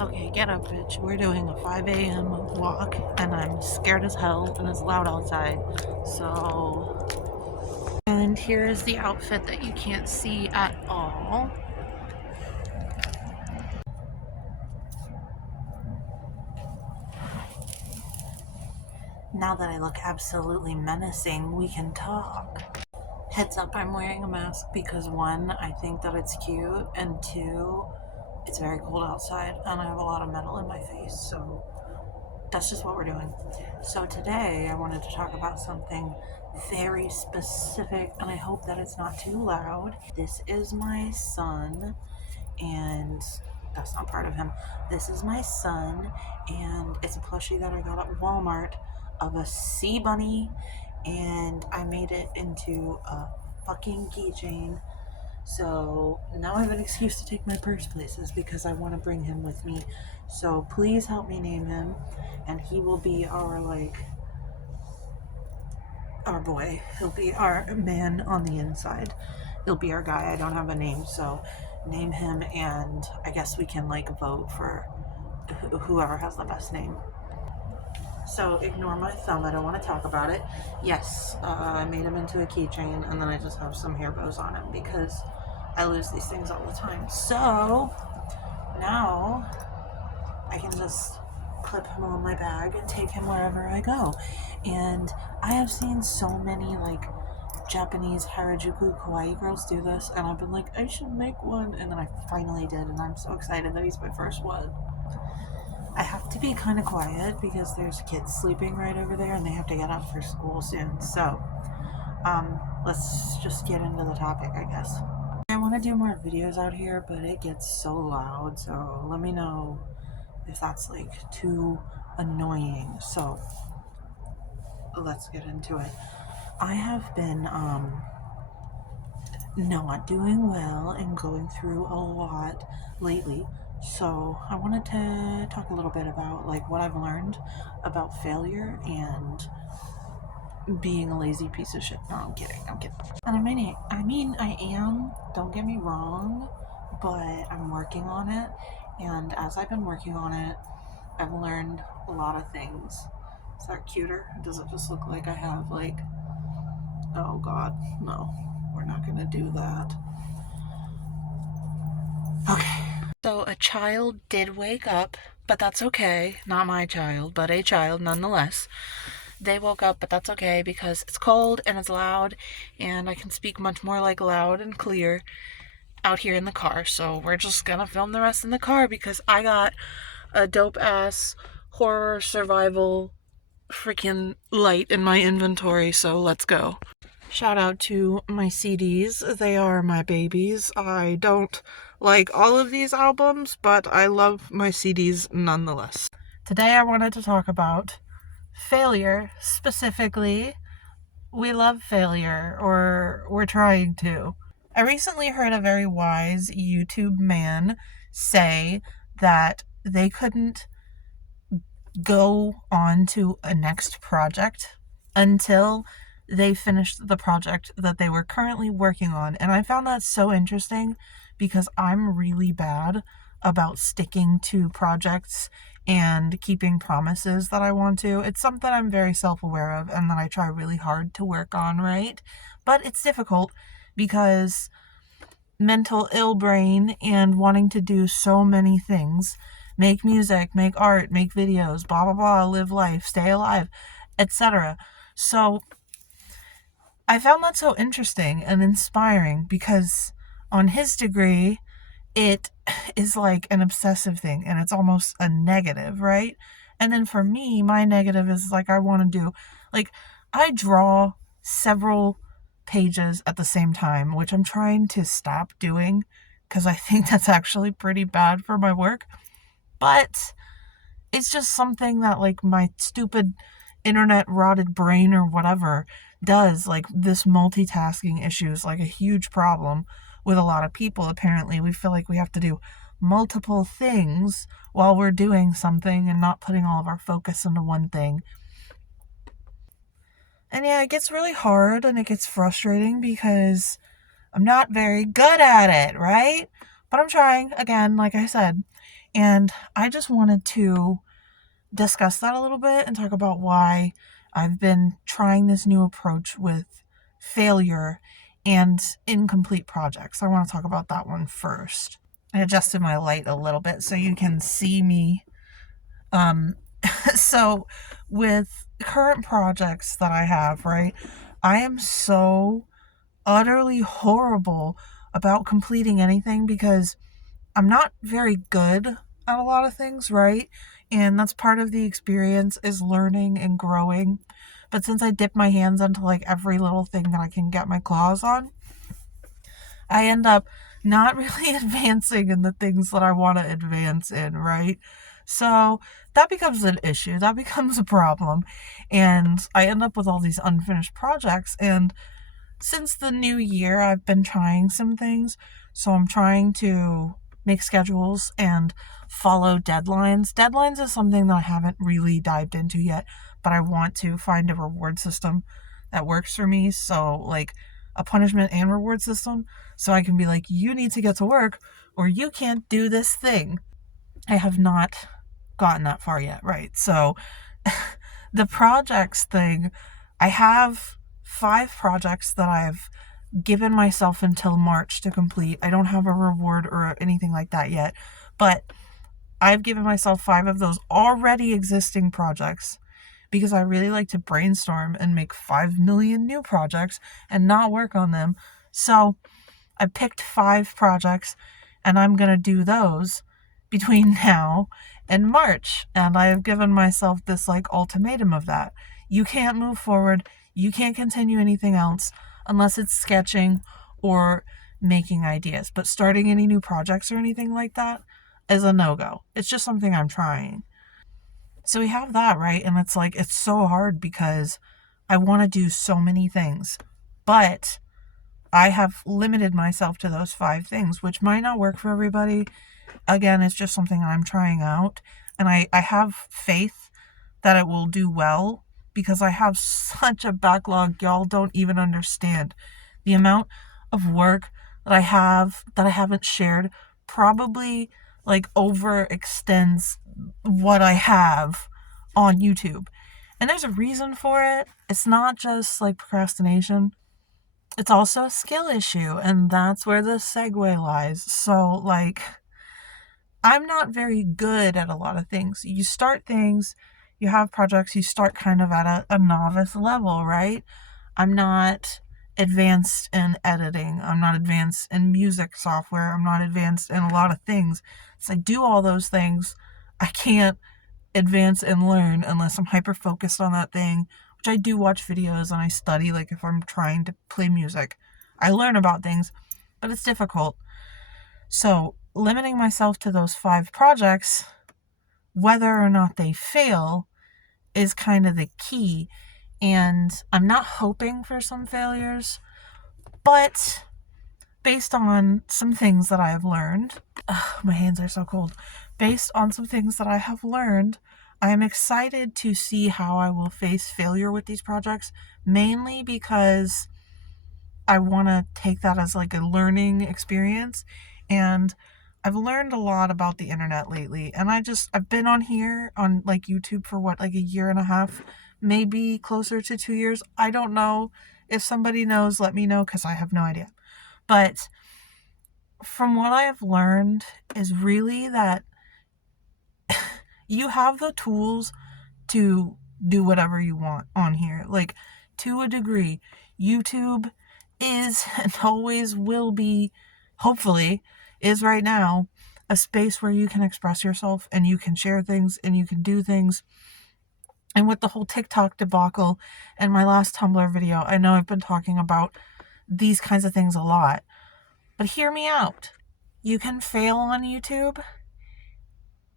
Okay, get up, bitch. We're doing a 5 a.m. walk, and I'm scared as hell, and it's loud outside. So, and here is the outfit that you can't see at all. Now that I look absolutely menacing, we can talk. Heads up, I'm wearing a mask because one, I think that it's cute, and two, it's very cold outside, and I have a lot of metal in my face, so that's just what we're doing. So today I wanted to talk about something very specific, and I hope that it's not too loud. This is my son, and that's not part of him. This is my son, and it's a plushie that I got at Walmart of a sea bunny, and I made it into a fucking keychain. So now I have an excuse to take my purse places because I want to bring him with me. So please help me name him, and he will be our boy. He'll be our man on the inside. He'll be our guy. I don't have a name, so name him, and I guess we can vote for whoever has the best name. So ignore my thumb. I don't want to talk about it. Yes, I made him into a keychain, and then I just have some hair bows on him because I lose these things all the time. So now I can just clip him on my bag and take him wherever I go. And I have seen so many Japanese Harajuku kawaii girls do this, and I've been like, I should make one, and then I finally did, and I'm so excited that he's my first one. I have to be kind of quiet because there's kids sleeping right over there, and they have to get up for school soon. So, let's just get into the topic, I guess. I want to do more videos out here, but it gets so loud, so let me know if that's too annoying. So let's get into it. I have been not doing well and going through a lot lately, so I wanted to talk a little bit about what I've learned about failure and being a lazy piece of shit. No, I'm kidding. And I am, don't get me wrong, but I'm working on it, and as I've been working on it, I've learned a lot of things. Is that cuter? Does it just look like I have oh god, no, we're not gonna do that. Okay. So a child did wake up, but that's okay. Not my child, but a child nonetheless. They woke up, but that's okay because it's cold and it's loud, and I can speak much more loud and clear out here in the car. So we're just gonna film the rest in the car because I got a dope ass horror survival freaking light in my inventory, so let's go. Shout out to my CDs. They are my babies. I don't like all of these albums, but I love my CDs nonetheless. Today I wanted to talk about failure. Specifically, we love failure, or we're trying to. I recently heard a very wise YouTube man say that they couldn't go on to a next project until they finished the project that they were currently working on. And I found that so interesting because I'm really bad about sticking to projects and keeping promises that I want to. It's something I'm very self-aware of and that I try really hard to work on, right? But it's difficult because mental ill brain and wanting to do so many things, make music, make art, make videos, blah blah blah, live life, stay alive, etc. So I found that so interesting and inspiring because on his degree it is like an obsessive thing and it's almost a negative, right? And then for me, my negative is I want to do I draw several pages at the same time, which I'm trying to stop doing because I think that's actually pretty bad for my work. But it's just something that my stupid internet rotted brain or whatever does. This multitasking issue is a huge problem with a lot of people. Apparently we feel like we have to do multiple things while we're doing something and not putting all of our focus into one thing. And yeah, it gets really hard and it gets frustrating because I'm not very good at it, right? But I'm trying again, like I said. And I just wanted to discuss that a little bit and talk about why I've been trying this new approach with failure and incomplete projects. I want to talk about that one first. I adjusted my light a little bit so you can see me. Um, so, with current projects that I have, right, I am so utterly horrible about completing anything because I'm not very good at a lot of things, right? And that's part of the experience is learning and growing. But since I dip my hands into like every little thing that I can get my claws on, I end up not really advancing in the things that I want to advance in, right? So that becomes an issue. That becomes a problem. And I end up with all these unfinished projects. And since the new year, I've been trying some things. So I'm trying to make schedules and follow deadlines. Deadlines is something that I haven't really dived into yet, but I want to find a reward system that works for me. So, like a punishment and reward system. So I can be like, you need to get to work or you can't do this thing. I have not gotten that far yet, right? So, the projects thing, I have 5 projects that I've given myself until March to complete. I don't have a reward or anything like that yet, but I've given myself 5 of those already existing projects because I really like to brainstorm and make 5 million new projects and not work on them. So I picked 5 projects and I'm going to do those between now and March. And I have given myself this like ultimatum of that. You can't move forward. You can't continue anything else unless it's sketching or making ideas. But starting any new projects or anything like that is a no-go. It's just something I'm trying. So we have that, right? And it's like, it's so hard because I want to do so many things. But I have limited myself to those 5 things, which might not work for everybody. Again, it's just something I'm trying out. And I have faith that it will do well because I have such a backlog. Y'all don't even understand the amount of work that I have that I haven't shared probably like overextends what I have on YouTube. And there's a reason for it. It's not just like procrastination. It's also a skill issue, and that's where the segue lies. So, like, I'm not very good at a lot of things. You start things, you have projects, you start kind of at a novice level, right? I'm not advanced in editing. I'm not advanced in music software. I'm not advanced in a lot of things. So I do all those things. I can't advance and learn unless I'm hyper focused on that thing, which I do watch videos and I study, like if I'm trying to play music. I learn about things, but it's difficult. So, limiting myself to those 5 projects, whether or not they fail, is kind of the key. And I'm not hoping for some failures, but based on some things that I have learned, my hands are so cold. Based on some things that I have learned, I am excited to see how I will face failure with these projects, mainly because I want to take that as like a learning experience. And I've learned a lot about the internet lately. And I've been on here on like YouTube for what, like a year and a half, maybe closer to 2 years. I don't know. If somebody knows, let me know because I have no idea. But from what I have learned is really that you have the tools to do whatever you want on here. Like, to a degree, YouTube is and always will be, hopefully, is right now a space where you can express yourself and you can share things and you can do things. And with the whole TikTok debacle and my last Tumblr video, I know I've been talking about these kinds of things a lot. But hear me out. You can fail on YouTube,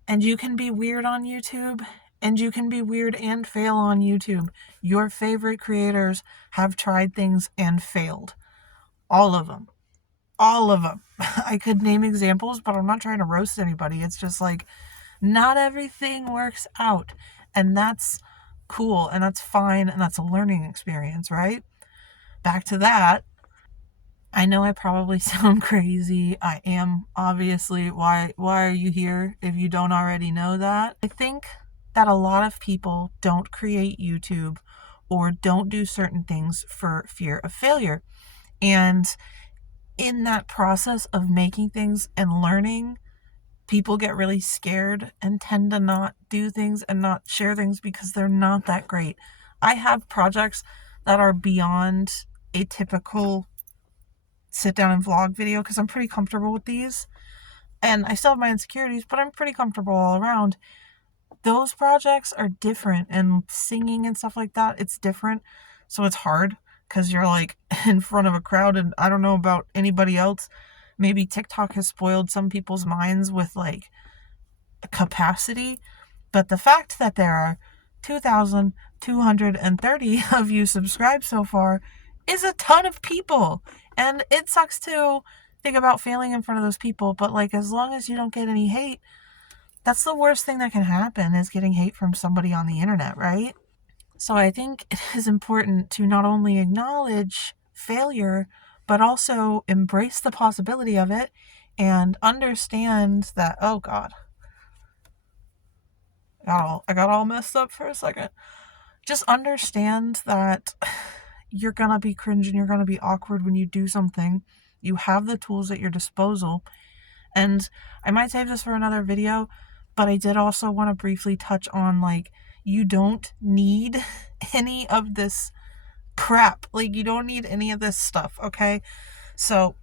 and you can be weird on YouTube, and you can be weird and fail on YouTube. Your favorite creators have tried things and failed. All of them. All of them. I could name examples, but I'm not trying to roast anybody. It's just like, not everything works out. And that's cool, and that's fine, and that's a learning experience, right? Back to that. I know I probably sound crazy. I am, obviously. Why are you here if you don't already know that? I think that a lot of people don't create YouTube or don't do certain things for fear of failure. And in that process of making things and learning, people get really scared and tend to not do things and not share things because they're not that great. I have projects that are beyond a typical sit down and vlog video because I'm pretty comfortable with these. And I still have my insecurities, but I'm pretty comfortable all around. Those projects are different, and singing and stuff like that, it's different. So it's hard because you're like in front of a crowd, and I don't know about anybody else. Maybe TikTok has spoiled some people's minds with like capacity, but the fact that there are 2,230 of you subscribed so far is a ton of people. And it sucks to think about failing in front of those people, but like as long as you don't get any hate, that's the worst thing that can happen, is getting hate from somebody on the internet, right? So I think it is important to not only acknowledge failure, but also embrace the possibility of it and understand that, oh God, I got all messed up for a second. Just understand that you're gonna be cringe and you're gonna be awkward when you do something. You have the tools at your disposal. And I might save this for another video, but I did also want to briefly touch on, like, you don't need any of this crap. Like, you don't need any of this stuff, okay? So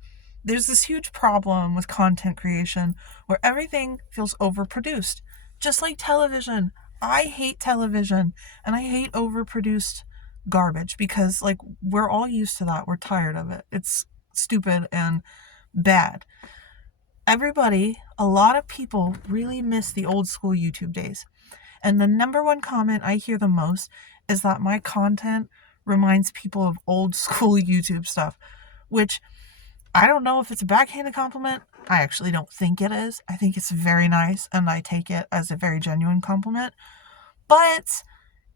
there's this huge problem with content creation where everything feels overproduced, just like television. I hate television and I hate overproduced garbage because, like, we're all used to that. We're tired of it. It's stupid and bad. A lot of people really miss the old school YouTube days. And the number one comment I hear the most is that my content reminds people of old school YouTube stuff, which I don't know if it's a backhanded compliment. I actually don't think it is. I think it's very nice and I take it as a very genuine compliment. But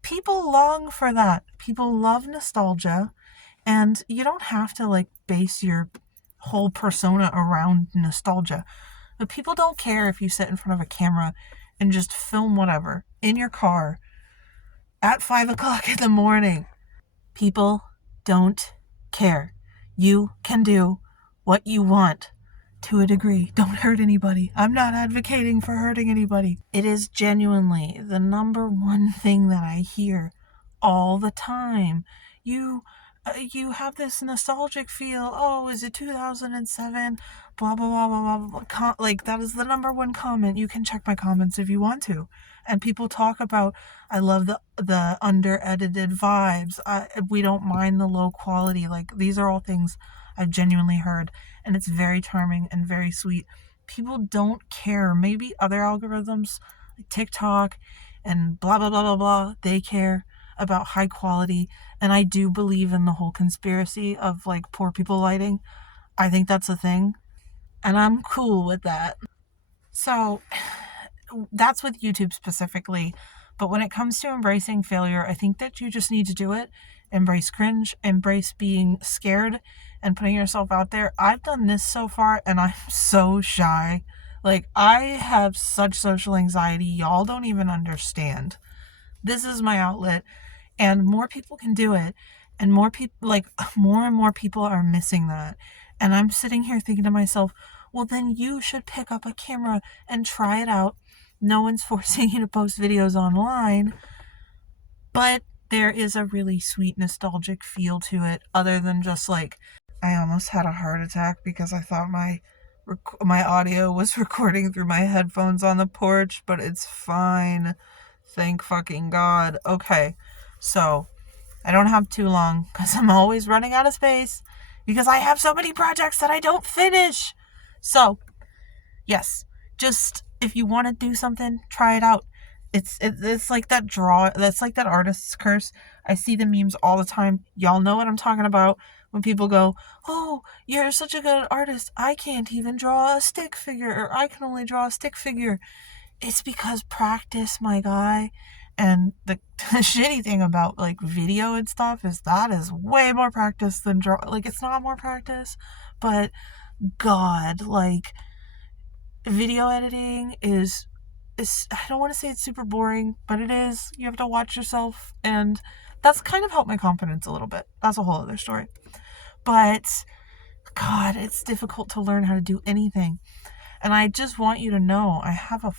people long for that. People love nostalgia, and you don't have to like base your whole persona around nostalgia. But people don't care if you sit in front of a camera and just film whatever in your car at 5 o'clock in the morning. People don't care. You can do what you want to a degree. Don't hurt anybody. I'm not advocating for hurting anybody. It is genuinely the number one thing that I hear all the time. You have this nostalgic feel. Oh, is it 2007? Blah blah blah blah blah. Like, that is the number one comment. You can check my comments if you want to. And people talk about, I love the under edited vibes. We don't mind the low quality. Like, these are all things I've genuinely heard, and it's very charming and very sweet. People don't care. Maybe other algorithms like TikTok and blah blah blah blah blah, they care about high quality. And I do believe in the whole conspiracy of like poor people lighting. I think that's a thing, and I'm cool with that. So that's with YouTube specifically. But when it comes to embracing failure, I think that you just need to do it. Embrace cringe, embrace being scared and putting yourself out there. I've done this so far and I'm so shy. Like, I have such social anxiety. Y'all don't even understand. This is my outlet, and more people can do it. And more and more people are missing that. And I'm sitting here thinking to myself, well, then you should pick up a camera and try it out. No one's forcing you to post videos online, but there is a really sweet nostalgic feel to it, other than just like, I almost had a heart attack because I thought my audio was recording through my headphones on the porch, but it's fine. Thank fucking God. Okay, so I don't have too long because I'm always running out of space because I have so many projects that I don't finish. So, yes, just if you want to do something, try it out. It's like that that's like that artist's curse. I see the memes all the time. Y'all know what I'm talking about when people go, "Oh, you're such a good artist. I can't even draw a stick figure, or I can only draw a stick figure." It's because practice, my guy. And the shitty thing about like video and stuff is that is way more practice than draw. Like, it's not more practice, but God, like, video editing is I don't want to say it's super boring, but it is. You have to watch yourself, and that's kind of helped my confidence a little bit. That's a whole other story. But God, it's difficult to learn how to do anything. And I just want you to know I have a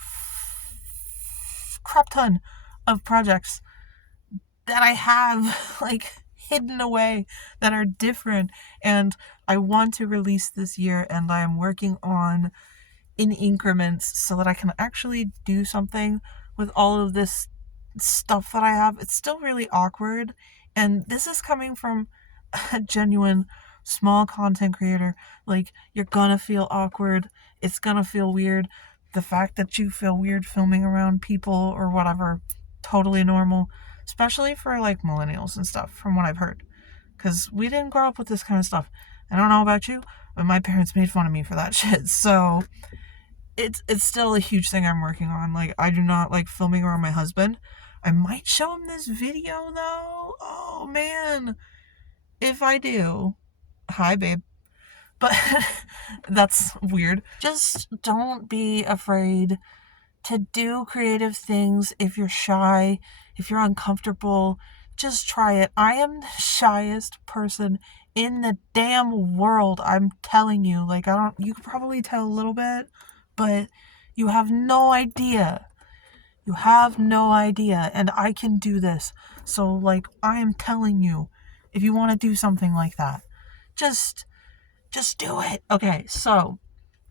crap ton of projects that I have like hidden away that are different, and I want to release this year, and I am working on in increments so that I can actually do something with all of this stuff that I have. It's still really awkward, and this is coming from a genuine small content creator. Like, you're gonna feel awkward, it's gonna feel weird. The fact that you feel weird filming around people or whatever, totally normal, especially for like millennials and stuff, from what I've heard, because we didn't grow up with this kind of stuff. I don't know about you, but my parents made fun of me for that shit. So it's still a huge thing I'm working on. Like, I do not like filming around my husband. I might show him this video though. Oh man. If I do, hi babe. But that's weird. Just don't be afraid to do creative things. If you're shy, if you're uncomfortable, just try it. I am the shyest person in the damn world. I'm telling you. Like, you could probably tell a little bit, but you have no idea. You have no idea. And I can do this. So, like, I am telling you, if you want to do something like that, just do it. Okay, so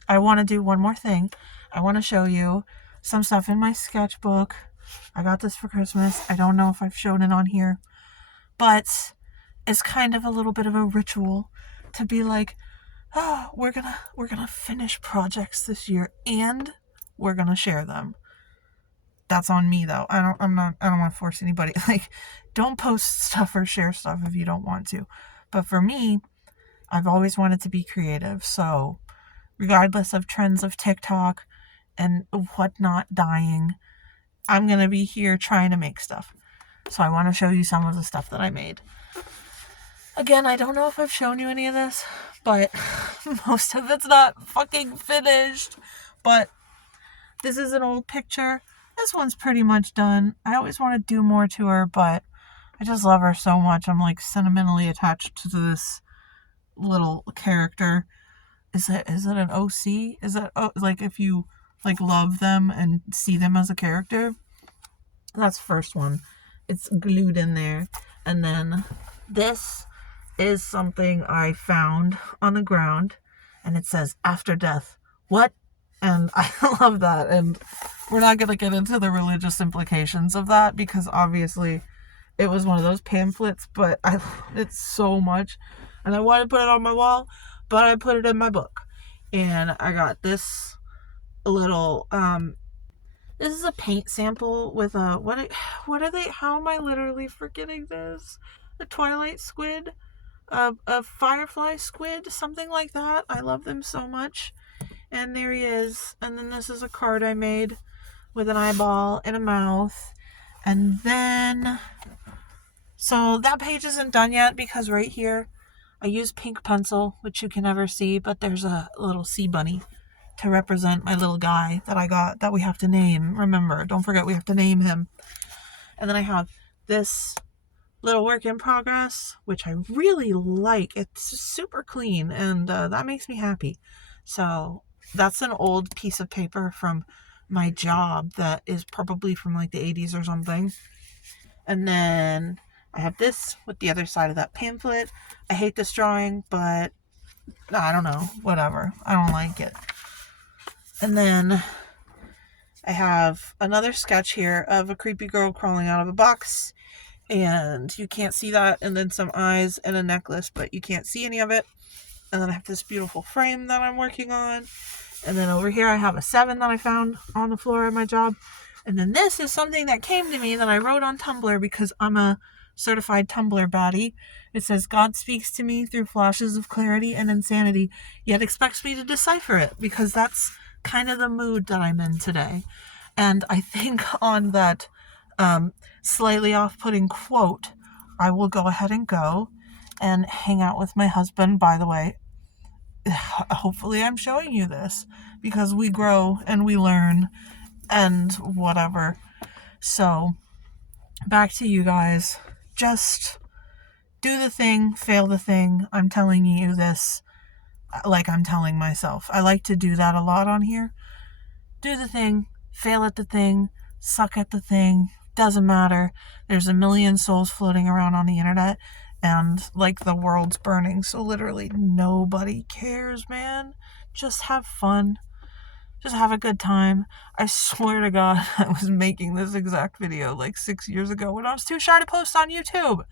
I want to do one more thing. I want to show you some stuff in my sketchbook. I got this for Christmas. I don't know if I've shown it on here, but it's kind of a little bit of a ritual to be like, oh, we're gonna finish projects this year, and we're gonna share them. That's on me though. I don't want to force anybody. Like, don't post stuff or share stuff if you don't want to. But for me, I've always wanted to be creative. So regardless of trends of TikTok and whatnot dying, I'm gonna be here trying to make stuff. So I want to show you some of the stuff that I made. Again, I don't know if I've shown you any of this, but most of it's not fucking finished. But this is an old picture. This one's pretty much done. I always want to do more to her, but I just love her so much. I'm like sentimentally attached to this little character. Is it an OC? Is that like if you like love them and see them as a character? That's the first one. It's glued in there. And then this is something I found on the ground, and it says after death. What? And I love that. And we're not going to get into the religious implications of that because obviously it was one of those pamphlets, but I love it so much. And I wanted to put it on my wall, but I put it in my book. And I got this little, this is a paint sample with a, what are they, how am I literally forgetting this? A Twilight squid, a Firefly squid, something like that. I love them so much. And there he is. And then this is a card I made with an eyeball and a mouth. And then, so that page isn't done yet because right here I use pink pencil, which you can never see, but there's a little sea bunny to represent my little guy that I got that we have to name. Remember, don't forget we have to name him. And then I have this little work in progress, which I really like. It's super clean, and that makes me happy. So that's an old piece of paper from my job that is probably from like the 80s or something. And then I have this with the other side of that pamphlet. I hate this drawing, but I don't know, whatever. I don't like it. And then I have another sketch here of a creepy girl crawling out of a box, and you can't see that, and then some eyes and a necklace, but you can't see any of it. And then I have this beautiful frame that I'm working on. And then over here I have a 7 that I found on the floor at my job. And then this is something that came to me that I wrote on Tumblr because I'm a certified Tumblr baddie. It says, God speaks to me through flashes of clarity and insanity, yet expects me to decipher it, because that's kind of the mood that I'm in today. And I think on that slightly off-putting quote, I will go ahead and go and hang out with my husband. By the way, hopefully I'm showing you this because we grow and we learn and whatever. So, back to you guys. Just do the thing, fail the thing. I'm telling you this like I'm telling myself. I like to do that a lot on here. Do the thing, fail at the thing, suck at the thing, doesn't matter. There's a million souls floating around on the internet, and like the world's burning, so literally nobody cares, man. Just have fun. Just have a good time. I swear to God, I was making this exact video like 6 years ago when I was too shy to post on YouTube.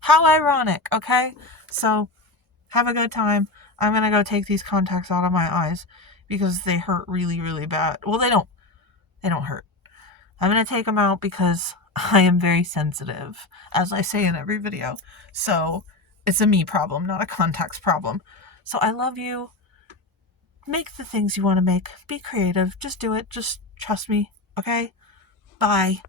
How ironic, okay? So, have a good time. I'm gonna go take these contacts out of my eyes because they hurt really, really bad. Well, they don't. They don't hurt. I'm gonna take them out because I am very sensitive, as I say in every video. So, it's a me problem, not a contacts problem. So, I love you. Make the things you want to make. Be creative. Just do it. Just trust me. Okay? Bye.